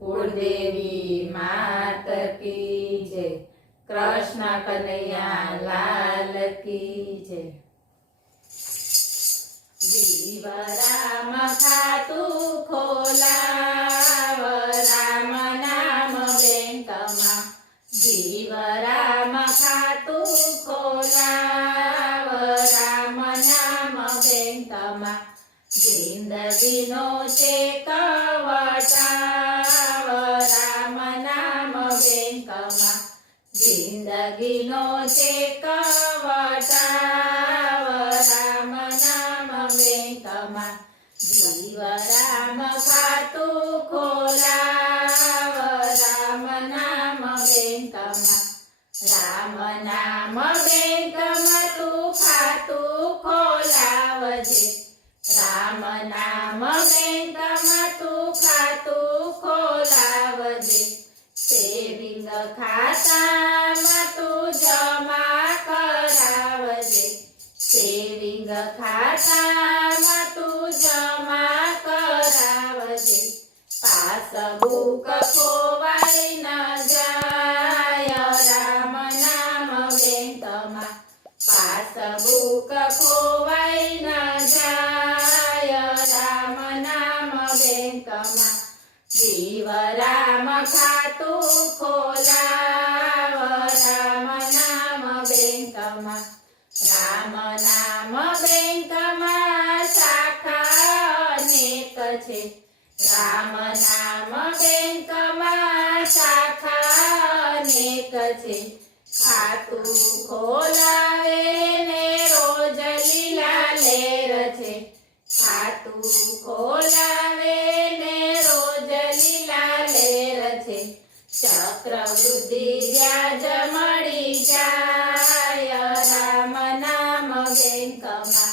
कुलदेवी मात की जय। कृष्ण कन्हैया लाल की जय। जीव राम खातु खोलाव राम नाम बैंक मा। जीव राम खातु खोलाव राम नाम बैंक मा। जिंदगी नो चेक वटाव राम नाम बैंक मा। जिंदगी नो चेक वटाव राम नाम बैंक मा। जीव राम खातु खोलाव राम नाम बैंक मा। राम नाम बैंक मा तू खातु खोलावजे। राम नाम बैंक मा तू खातु खोलावजे। सेविंग खाता मा तू जमा करावजे। सेविंग खाता मा तू जमा करावजे। पासबुक खोवाई न जाय राम नाम बैंक मा। पासबुक खोवाई न जाय राम नाम बैंक मा। जीव राम खातु खोलाव राम नाम बैंक मा। राम नाम बैंक मा शाखा अनेक छे। राम नाम बैंक मा शाखा अनेक छे। खातु खोलावे ने रोज लीला लेर छे। खातु खोलावे ने रोज लीला लेर छे। चक्रवृद्धि व्याज मळी जाय राम नाम बैंक मा।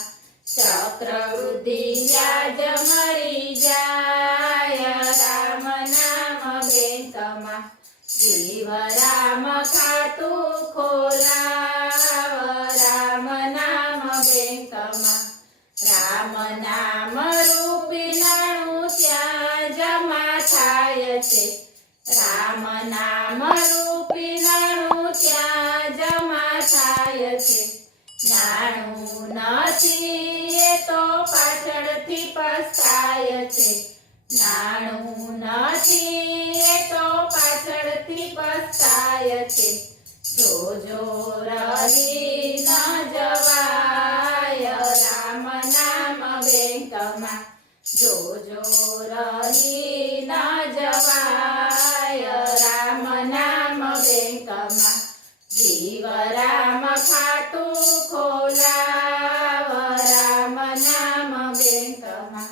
चक्रवृद्धि व्याज मळी जाय राम नाम बैंक मा। जीव राम खातु खोलाव राम नाम बैंक मा। राम नाम रूपी नाणु त्यां जमा थाय छे। राम नाम रूपी नाणु त्यां जमा थाय छे। नाणु नथी ए तो पाछळथी पछताय छे। नाणु नथी ए तो पाछळथी पछताय छे। जोजो रही न जवाय राम नाम बैंक मा। जोजो रही न जवाय राम नाम बैंक मा। जीव राम खातु खोलाव राम नाम बैंक मा।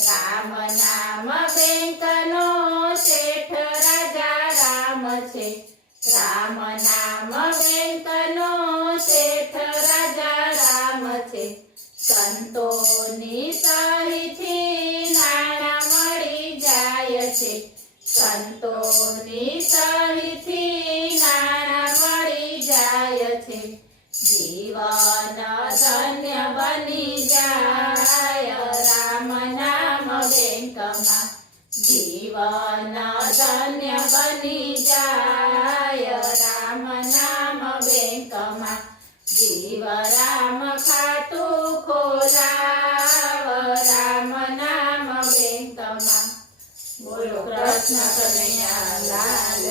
राम नाम बैंक नो सेठ राजा राम छे। राम नाम बैंक नो सेठ राजा राम छे। संतोनी सहीथी नाणा मळी जाय छे। संतोनी सहीथी नाणा मळी जाय छे। जीवन धन्य बनी जाय राम नाम बैंक मा। जीवन धन्य बनी जाय राम नाम बैंक मा। जीव राम खातु खोलाव राम नाम बैंक मा। बोलो कृष्ण कन्हैया लाल